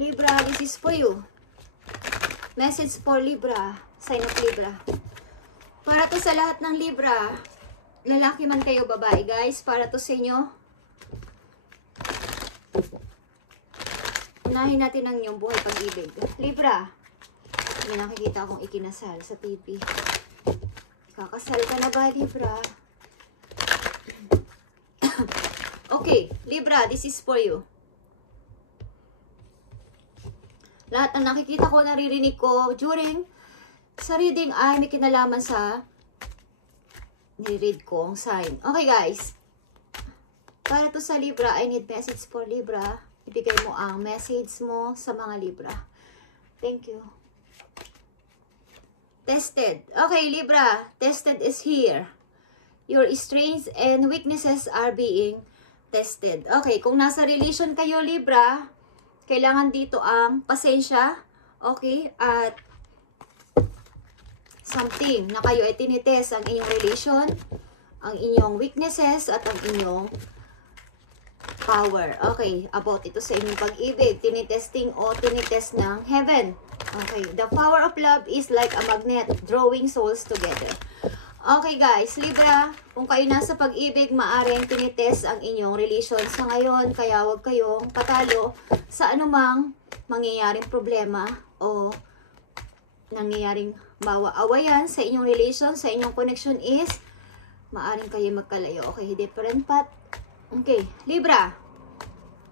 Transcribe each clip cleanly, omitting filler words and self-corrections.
Libra, this is for you. Message for Libra. Sign of Libra. Para to sa lahat ng Libra. Lalaki man kayo, babae, guys. Para to sa inyo. Unahin natin ang inyong buhay pag-ibig. Libra. May nakikita akong ikinasal sa TV. Kakasal ka na ba, Libra? Okay, Libra, this is for you. Lahat ng nakikita ko, naririnig ko during sa reading ay may kinalaman sa niread kong sign. Okay, guys. Para to sa Libra, I need message for Libra. Ibigay mo ang message mo sa mga Libra. Thank you. Tested. Okay, Libra. Tested is here. Your strengths and weaknesses are being tested. Okay, kung nasa relation kayo, Libra, kailangan dito ang pasensya. Okay, at something na kayo ay tinitest ang inyong relation, ang inyong weaknesses, at ang inyong power. Okay, about ito sa inyong pag-ibig. Tinitesting o tinitest ng heaven. Okay, the power of love is like a magnet drawing souls together. Okay guys, Libra, kung kayo nasa pag-ibig, maaring tinitest ang inyong relation sa ngayon, kaya huwag kayong patalo sa anumang mangyayaring problema o nangyayaring awayan sa inyong relation, sa inyong connection is maaring kayo magkalayo. Okay, different path. Okay, Libra,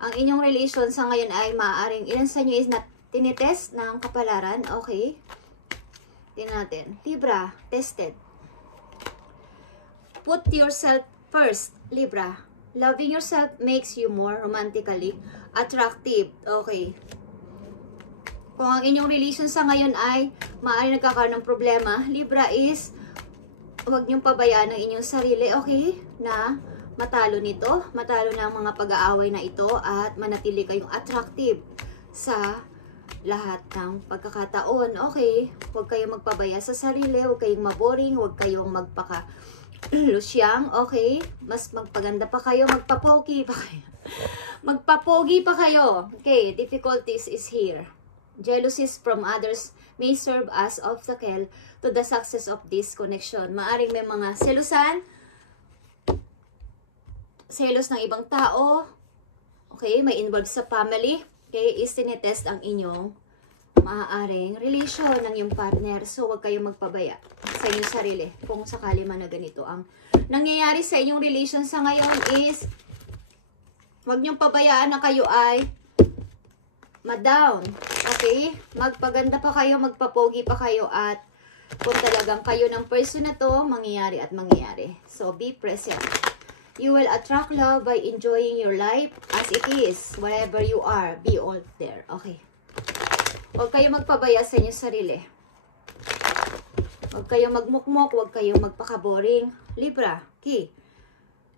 ang inyong relation sa ngayon ay maaring ilan sa inyo is na tinitest ng kapalaran. Okay, tingnan natin. Libra, tested. Put yourself first, Libra. Loving yourself makes you more romantically attractive. Okay. Kung ang inyong relation sa ngayon ay maaari nagkakaroon ng problema, Libra is huwag niyong pabayaan ang inyong sarili, okay? Na matalo nito, matalo na ang mga pag-aaway na ito at manatili kayong attractive sa lahat ng pagkakataon. Okay? Huwag kayong magpabaya sa sarili, huwag kayong maboring, huwag kayong Lusyang, okay? Mas magpaganda pa kayo, magpapogi pa kayo. Magpapogi pa kayo. Okay, difficulties is here. Jealousies from others may serve as obstacle to the success of this connection. Maaring may mga selusan, selos ng ibang tao, okay? May involved sa family, okay? Is tinitest ang inyong maaaring relation ng yung partner. So, huwag kayong magpabaya sa inyong sarili kung sakali man na ganito ang nangyayari sa inyong relation sa ngayon is huwag niyong pabayaan na kayo ay ma-down. Okay? Magpaganda pa kayo, magpapogi pa kayo at kung talagang kayo ng person na to, mangyayari at mangyayari. So, be present. You will attract love by enjoying your life as it is. Wherever you are, be all there. Okay. Huwag kayong magpabaya sa inyong sarili. Huwag kayong magmukmok, huwag kayong magpaka-boring. Libra, key.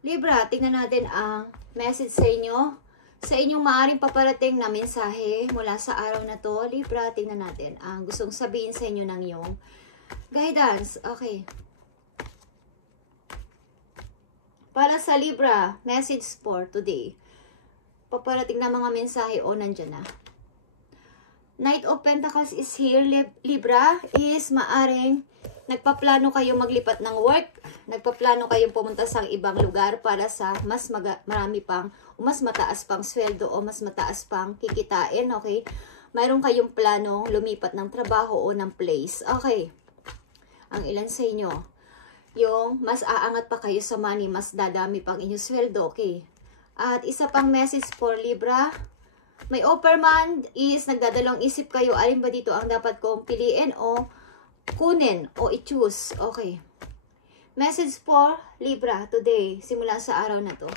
Libra, tingnan natin ang message sa inyo. Sa inyong maaaring paparating na mensahe mula sa araw na to. Libra, tingnan natin ang gustong sabihin sa inyo ng iyong guidance. Okay. Para sa Libra, message for today. Paparating na mga mensahe o nandyan na. Knight of Pentacles is here. Libra is maaring nagpaplano kayo maglipat ng work. Nagpaplano kayo pumunta sa ibang lugar para sa mas marami pang o mas mataas pang sweldo o mas mataas pang kikitain. Okay? Mayroon kayong planong lumipat ng trabaho o ng place. Okay. Ang ilan sa inyo, yung mas aangat pa kayo sa money, mas dadami pang inyong sweldo. Okay. At isa pang message for Libra. May offer man is nagdadalawang isip kayo, alin ba dito ang dapat kong piliin o kunin o i-choose. Okay. Message for Libra today, simula sa araw na to.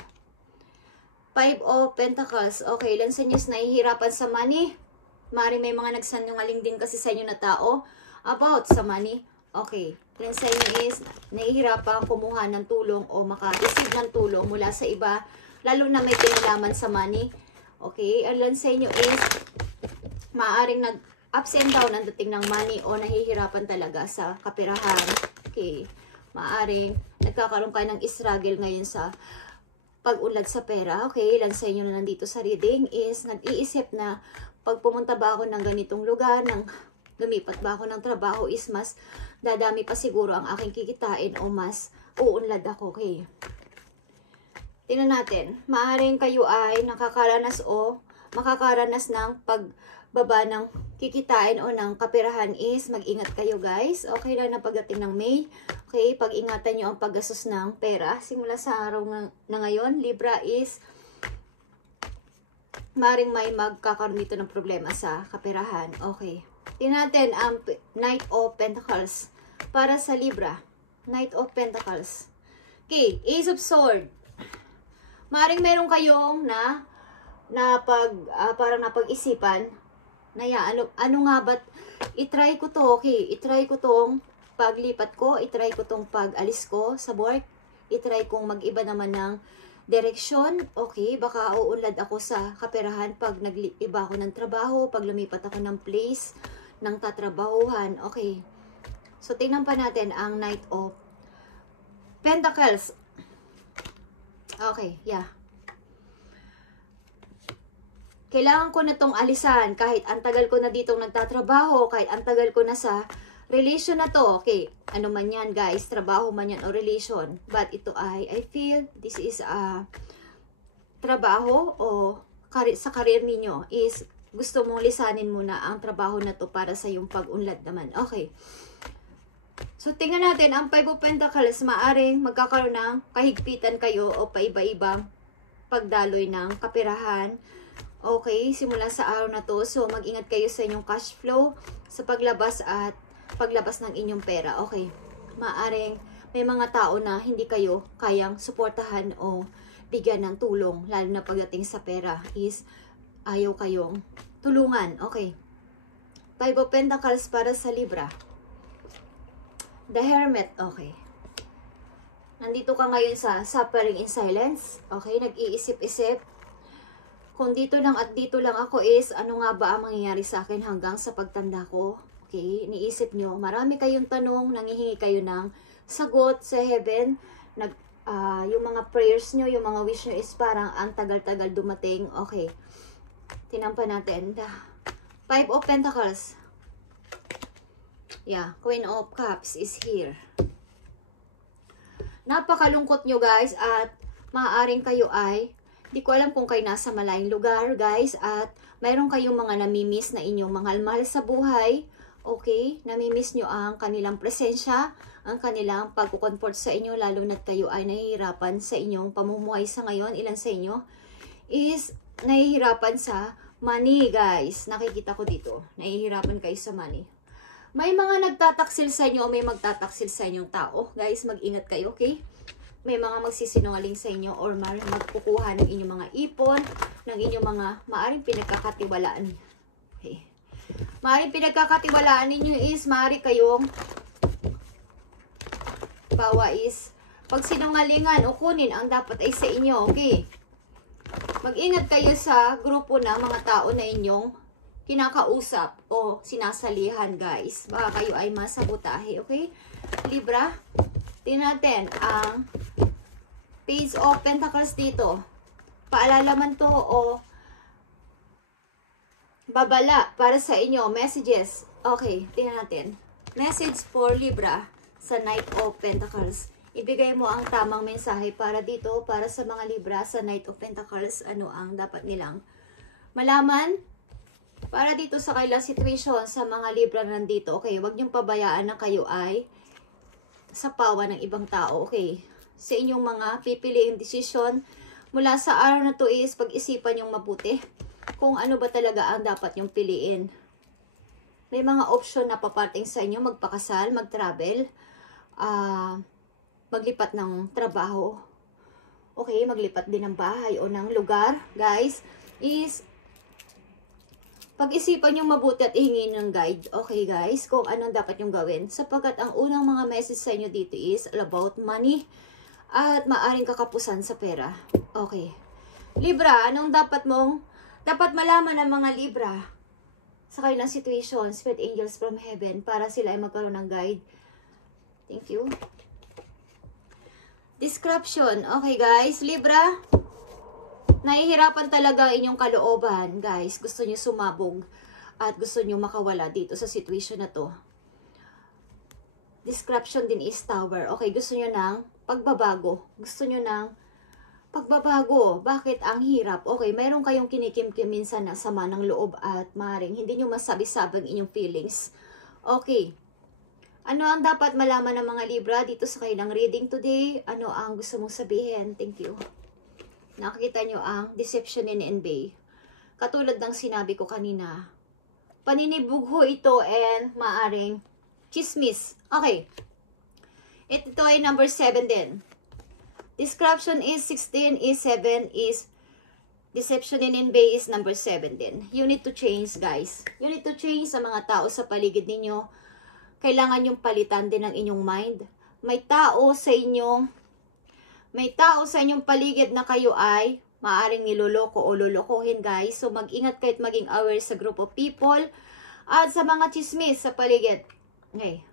5 of Pentacles. Okay, ilan sa inyo nahihirapan sa money? Mari may mga nagsanungaling din kasi sa inyo na tao about sa money. Okay. Ilan sa inyo is nahihirapan kumuha ng tulong o maka-receive ng tulong mula sa iba, lalo na may kinalaman sa money. Okay, ilan sa inyo is maaaring nag-ups and down ang dating ng money o nahihirapan talaga sa kapirahan. Okay, maaaring nagkakaroon kayo ng struggle ngayon sa pag-unlad sa pera. Okay, ilan sa inyo na nandito sa reading is nag-iisip na pag pumunta ba ako ng ganitong lugar, lumipat ba ako ng trabaho is mas dadami pa siguro ang aking kikitain o mas uunlad ako. Okay. Tingnan natin. Maaaring kayo ay nakakaranas o makakaranas ng pagbaba ng kikitain o ng kaperahan is mag-ingat kayo guys. Okay lang na pagdating ng May. Okay, pag-ingatan nyo ang paggastos ng pera. Simula sa araw na ngayon, Libra is maring may magkakaroon dito ng problema sa kaperahan. Okay. Tingnan natin ang Knight of Pentacles para sa Libra. Knight of Pentacles. Okay, Ace of Sword. Maring meron kayong parang napag-isipan na ano nga ba't itry ko to, okay, itry ko tong paglipat ko, itry ko tong pag-alis ko sa work, itry kong mag-iba naman ng direksyon, okay, baka uunlad ako sa kaperahan pag nag-iba ako ng trabaho, pag lumipat ako ng place ng tatrabahuhan, okay. So, tingnan pa natin ang Knight of Pentacles. Okay, yeah. Kailangan ko na tong alisan kahit ang tagal ko na ditong nagtatrabaho, kahit ang tagal ko na sa relation na to. Okay, ano man yan guys, trabaho man yan o relation. But ito I feel this is a trabaho o sa career ninyo is gusto mong lisanin muna ang trabaho na to para sa yung pag-unlad naman. Okay. So, tingnan natin, ang Five of Pentacles, maaring magkakaroon ng kahigpitan kayo o paiba-ibang pagdaloy ng kaperahan. Okay, simula sa araw na to. So, mag-ingat kayo sa inyong cash flow, sa paglabas at paglabas ng inyong pera. Okay, maaring may mga tao na hindi kayo kayang suportahan o bigyan ng tulong, lalo na pagdating sa pera is ayaw kayong tulungan. Okay, Five of Pentacles para sa Libra. The Hermit, okay. Nandito ka ngayon sa suffering in silence. Okay, nag-iisip-isip. Kung dito lang at dito lang ako is, ano nga ba ang mangyayari sa akin hanggang sa pagtanda ko? Okay, iniisip nyo. Marami kayong tanong, nangihingi kayo ng sagot sa heaven. Yung mga prayers nyo, yung mga wish nyo is parang ang tagal-tagal dumating. Okay, tinampan natin. The Five of Pentacles. Yeah, Queen of Cups is here. Napakalungkot nyo guys at maaaring kayo ay, di ko alam kung kayo nasa malayong lugar guys at mayroon kayong mga namimiss na inyong mahal-mahal sa buhay. Okay, namimiss nyo ang kanilang presensya, ang kanilang pagkukomfort sa inyo lalo na't kayo ay nahihirapan sa inyong pamumuhay sa ngayon. Ilan sa inyo is nahihirapan sa money guys. Nakikita ko dito, nahihirapan kayo sa money. May mga nagtataksil sa inyo o may magtataksil sa inyong tao. Guys, mag-ingat kayo, okay? May mga magsisinungaling sa inyo or magkukuha ng inyong mga ipon, ng inyong mga maaring pinagkakatiwalaan. Okay. Maaring pinagkakatiwalaan ninyo is maaari kayong bawa is pag sinungalingan o kunin ang dapat ay sa inyo, okay? Mag-ingat kayo sa grupo na mga tao na inyong kinakausap o sinasalihan guys. Baka kayo ay masabotahe, okay? Libra, tingnan natin ang Page of Pentacles dito. Paalala man to o babala para sa inyo, messages. Okay, tingnan natin. Message for Libra sa Knight of Pentacles. Ibigay mo ang tamang mensahe para dito, para sa mga Libra sa Knight of Pentacles. Ano ang dapat nilang malaman? Para dito sa kailang situation sa mga Libra nandito, okay, huwag niyong pabayaan na kayo ay sa pawa ng ibang tao, okay. Sa inyong mga pipiliing desisyon, mula sa araw na to is pag-isipan niyong mabuti kung ano ba talaga ang dapat niyong piliin. May mga option na paparting sa inyo, magpakasal, mag-travel, maglipat ng trabaho, okay, maglipat din ng bahay o ng lugar, guys, is pag-isipan nyo mabuti at ihingin ng guide, okay guys, kung anong dapat nyong gawin. Sapagkat ang unang mga message sa inyo dito is all about money at maaring kakapusan sa pera. Okay. Libra, anong dapat malaman ng mga Libra sa kanilang situation, Spirit Angels from Heaven, para sila ay magkaroon ng guide. Thank you. Description. Okay, guys. Libra, nahihirapan talaga inyong kalooban, guys. Gusto nyo sumabog at gusto nyo makawala dito sa situation na to. Description din is Tower. Okay, gusto nyo ng pagbabago. Gusto nyo ng pagbabago. Bakit ang hirap? Okay, mayroon kayong kinikimkim minsan na sama ng loob at maaaring hindi nyo masabi-sabang inyong feelings. Okay. Ano ang dapat malaman ng mga Libra dito sa kanilang reading today? Ano ang gusto mong sabihin? Thank you. Nakikita nyo ang deception in envy. Katulad ng sinabi ko kanina. Paninibugho ito and maaring chismis. Okay. Ito ay number 7 din. Description is 16, is 7, is deception in envy is number 7 din. You need to change, guys. You need to change sa mga tao sa paligid ninyo. Kailangan yung palitan din ng inyong mind. May tao sa inyong paligid na kayo ay maaring niloloko o lolokohin, guys. So mag-ingat kayo at maging aware sa group of people at sa mga chismis sa paligid. Okay.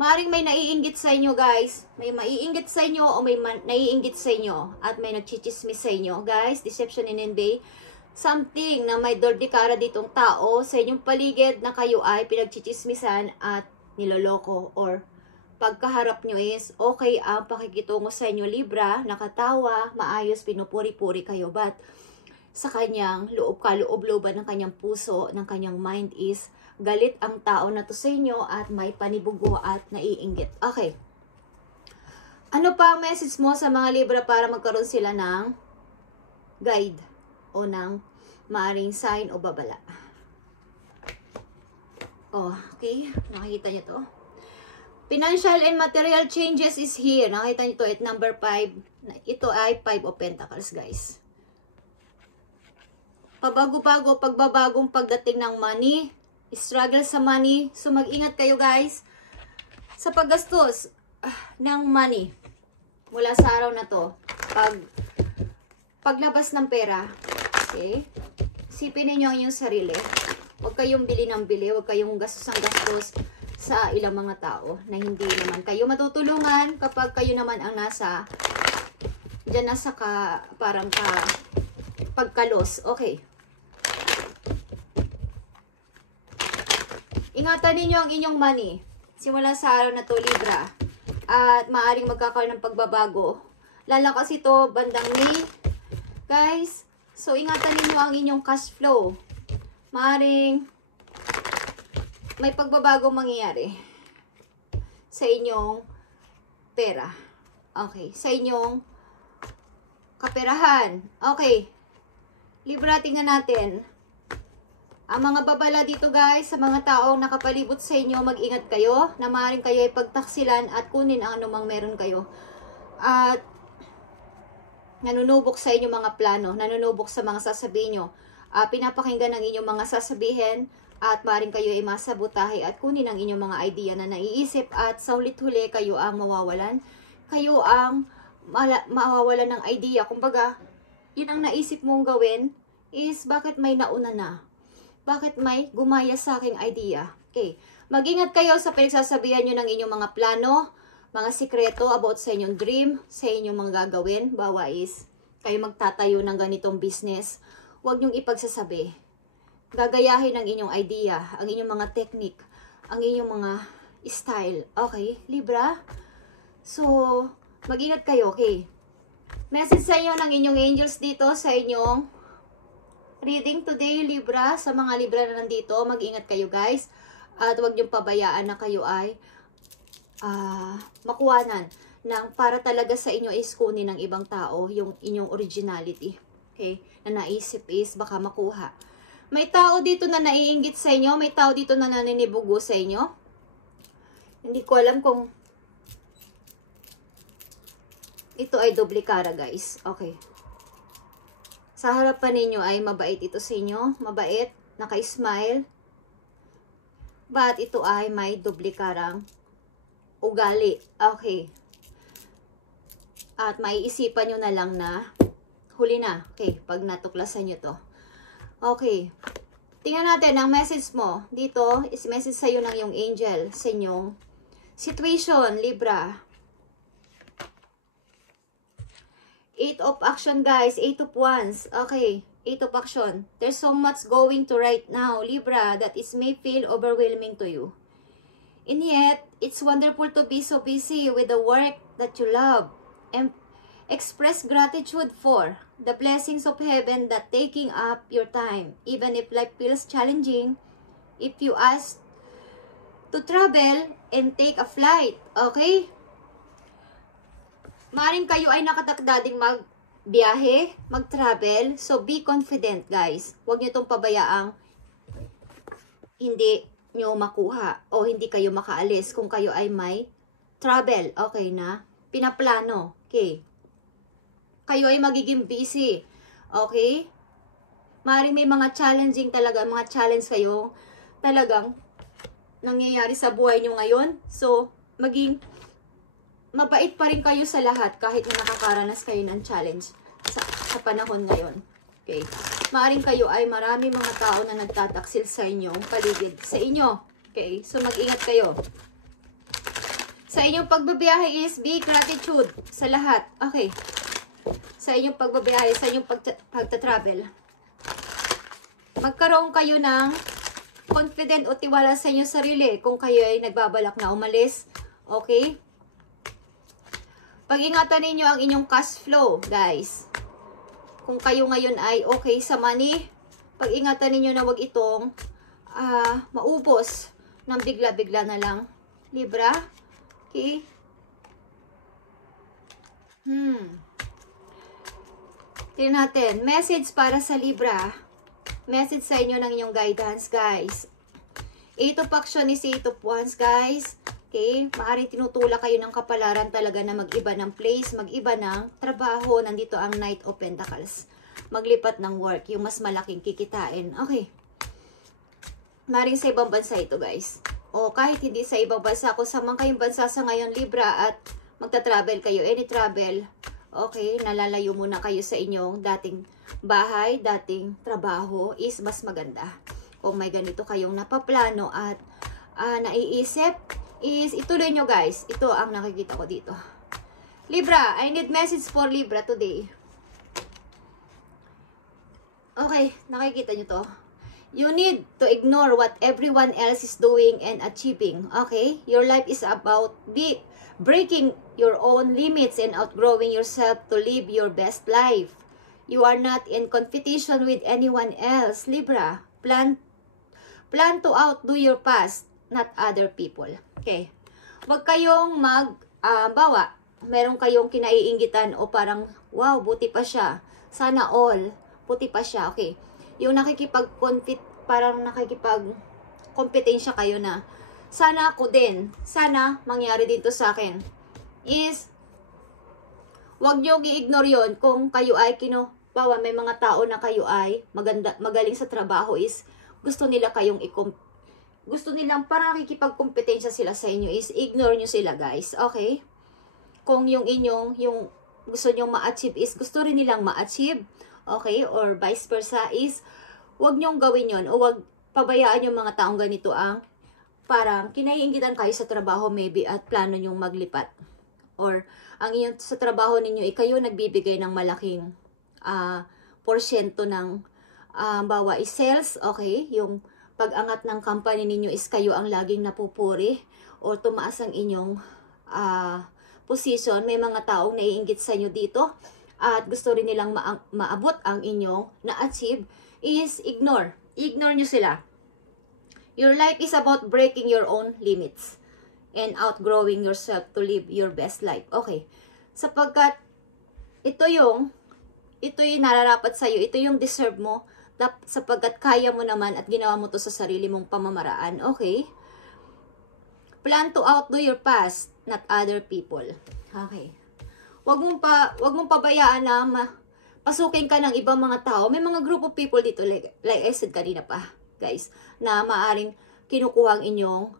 Maaring may naiinggit sa inyo, guys. May maiinggit sa inyo o may naiinggit sa inyo at may nagchichismis sa inyo, guys. Deception in envy. Something na may dordikara ditong tao sa inyong paligid na kayo ay pinagchichismisan at niloloko, or pagkaharap nyo is okay ang pakikitungo sa inyo, Libra, nakatawa, maayos, pinupuri-puri kayo, but sa kanyang kaloob-looban ng kanyang puso, ng kanyang mind is galit ang tao na to sa inyo at may panibugo at naiinggit. Okay. Ano pa ang message mo sa mga Libra para magkaroon sila ng guide o ng maaring sign o babala? Oh, okay. Nakikita niyo to. Financial and material changes is here. Nakita niyo to at number 5. Ito ay 5 of Pentacles, guys. Pabago-bago, pagbabagong pagdating ng money, struggle sa money. So mag-ingat kayo, guys, sa paggastos ng money mula sa araw na to. Paglabas ng pera, okay? Isipin niyo ang inyong sarili. Huwag kayong bili ng bili, huwag kayong gastos ng gastos sa ilang mga tao na hindi naman kayo matutulungan kapag kayo naman ang dyan nasa pagkalos. Okay. Ingatan ninyo ang inyong money. Simula sa araw na to, Libra. At maaaring magkakaroon ng pagbabago. Lalakas ito bandang May. Guys, so ingatan ninyo ang inyong cash flow. Maaaring may pagbabago mangyayari sa inyong pera. Okay. Sa inyong kaperahan. Okay. Libra, tingnan natin. Ang mga babala dito, guys, sa mga taong nakapalibot sa inyo, mag-ingat kayo na maaaring kayo ay pagtaksilan at kunin ang anumang meron kayo. At nanunubok sa inyong mga plano, nanunubok sa mga sasabihin nyo. Pinapakinggan ng inyong mga sasabihin at maaaring kayo ay masabotahe at kunin ang inyong mga idea na naiisip at sa ulit-huli kayo ang mawawalan. Kayo ang mawawalan ng idea. Kumbaga, yun ang naisip mong gawin is bakit may nauna na? Bakit may gumaya sa aking idea? Okay. Mag-ingat kayo sa pinagsasabihan nyo ng inyong mga plano, mga sikreto about sa inyong dream, sa inyong mga gagawin. Bawa is, kayo magtatayo ng ganitong business. Huwag nyong ipagsasabi. Gagayahin ang inyong idea, ang inyong mga technique, ang inyong mga style. Okay, Libra? So, mag-ingat kayo, okay? Message sa inyo ng inyong angels dito sa inyong reading today, Libra. Sa mga Libra na nandito, mag-ingat kayo, guys. At huwag niyong pabayaan na kayo ay makuhanan ng para talaga sa inyo is kunin ng ibang tao yung inyong originality. Okay? Na naisip is baka makuha. May tao dito na naiinggit sa inyo. May tao dito na naninibugo sa inyo. Hindi ko alam kung ito ay doble cara, guys. Okay. Sa harapan ninyo ay mabait ito sa inyo. Mabait. Naka-smile. But ito ay may doble karang ugali. Okay. At maiisipan nyo na lang na huli na. Okay. Pag natuklasan nyo to. Okay. Tingnan natin ang message mo. Dito is message sa'yo ng yung angel sa inyong situation, Libra. Eight of action, guys. Eight of wands. Okay. Eight of action. There's so much going to right now, Libra, that it may feel overwhelming to you. And yet, it's wonderful to be so busy with the work that you love. And express gratitude for the blessings of heaven that taking up your time. Even if life feels challenging, if you ask to travel and take a flight, okay? Maring kayo ay nakatakdading magbiyahe, mag-travel. So, be confident, guys. Huwag nyo itong pabayaang hindi nyo makuha o hindi kayo makaalis kung kayo ay may travel. Okay na? Pinaplano. Okay. Kayo ay magiging busy. Okay? Maring may mga challenging talaga, mga challenge kayo talagang nangyayari sa buhay nyo ngayon. So, maging mabait pa rin kayo sa lahat kahit na nakakaranas kayo ng challenge sa panahon ngayon. Okay. Maaring kayo ay marami mga tao na nagtataksil sa inyong paligid. Sa inyo. Okay. So, mag-ingat kayo. Sa inyong pagbabiyahe is big gratitude sa lahat. Okay. Sa inyong pagbabiyahe, sa inyong pagta-travel. Magkaroon kayo ng confident o tiwala sa inyong sarili kung kayo ay nagbabalak na umalis. Okay? Pag-ingatan ninyo ang inyong cash flow, guys. Kung kayo ngayon ay okay sa money, pag-ingatan ninyo na wag itong maubos ng bigla-bigla na lang. Libra? Okay? Tingnan natin. Message para sa Libra. Message sa inyo ng inyong guidance, guys. Eight of action is eight of wands, guys. Okay? Maaaring tinutulak kayo ng kapalaran talaga na mag-iba ng place, mag-iba ng trabaho. Nandito ang Knight of Pentacles. Maglipat ng work, yung mas malaking kikitain. Okay. Maaaring sa ibang bansa ito, guys. O kahit hindi sa ibang bansa, kung saan man kayong bansa sa ngayon, Libra, at magta-travel kayo, any travel, okay, nalalayo muna kayo sa inyong dating bahay, dating trabaho, is mas maganda. Kung may ganito kayong napaplano at naiisip, is ituloy nyo, guys. Ito ang nakikita ko dito. Libra, I need message for Libra today. Okay, nakikita nyo to. You need to ignore what everyone else is doing and achieving. Okay? Your life is about breaking your own limits and outgrowing yourself to live your best life. You are not in competition with anyone else, Libra. Plan to outdo your past, not other people. Okay. Huwag kayong bawa. Meron kayong kinaiinggitan o parang, wow, buti pa siya. Sana all. Buti pa siya. Okay. Yung parang nakikipag-kompetensya kayo na, sana ako din. Sana mangyari dito sa akin. Is, huwag nyo i-ignore yun kung kayo ay bawa may mga tao na kayo ay magaling sa trabaho is gusto nila kayong gusto nilang parang nakikipag-kompetensya sila sa inyo is ignore nyo sila, guys. Okay? Kung yung gusto nyong ma-achieve is gusto rin nilang ma-achieve. Okay? Or vice versa is huwag nyong gawin yon o huwag pabayaan yung mga taong ganito ang parang kinaiinggitan kayo sa trabaho maybe at plano nyong maglipat. Or ang inyong sa trabaho ninyo kayo nagbibigay ng malaking porsyento ng bawa is sales, okay? Yung pag-angat ng company ninyo is kayo ang laging napupuri or tumaas ang inyong position. May mga taong naiinggit sa inyo dito at gusto rin nilang maabot ang inyong na-achieve is ignore. Ignore nyo sila. Your life is about breaking your own limits and outgrowing yourself to live your best life. Okay. Sapagkat ito yung nararapat sa'yo. Ito yung deserve mo. Sapagkat kaya mo naman at ginawa mo to sa sarili mong pamamaraan. Okay. Plan to outdo your past, not other people. Okay. Wag mong pabayaan na pasukin ka ng ibang mga tao. May mga group of people dito, like I said kanina pa, guys, na maaring kinukuha ang inyong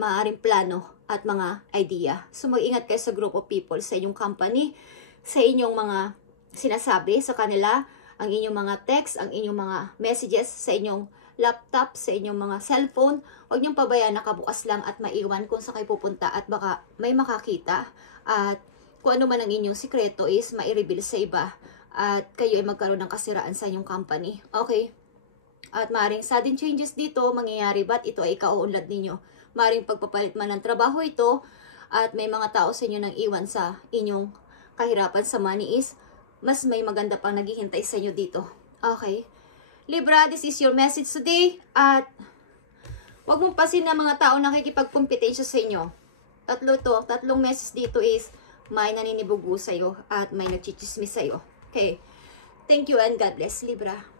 maaring plano at mga idea. So, mag-ingat kayo sa group of people, sa inyong company, sa inyong mga sinasabi sa kanila, ang inyong mga text, ang inyong mga messages, sa inyong laptop, sa inyong mga cellphone. Huwag niyong pabayaan, nakabukas lang at maiwan kung saan kayo pupunta at baka may makakita at kung ano man ang inyong sikreto is mai-reveal sa iba at kayo ay magkaroon ng kasiraan sa inyong company. Okay? At maaaring sudden changes dito mangyayari but ito ay ikauunlad ninyo. Maaaring pagpapalit man ng trabaho ito at may mga tao sa inyo nang iwan sa inyong kahirapan sa money is mas may maganda pang naghihintay sa inyo dito. Okay? Libra, this is your message today. At huwag mong pasin na mga tao nakikipagkompetensya sa inyo. Tatlong message dito is may naninibugo sa'yo at may nagchichismis sa'yo. Okay. Thank you and God bless, Libra.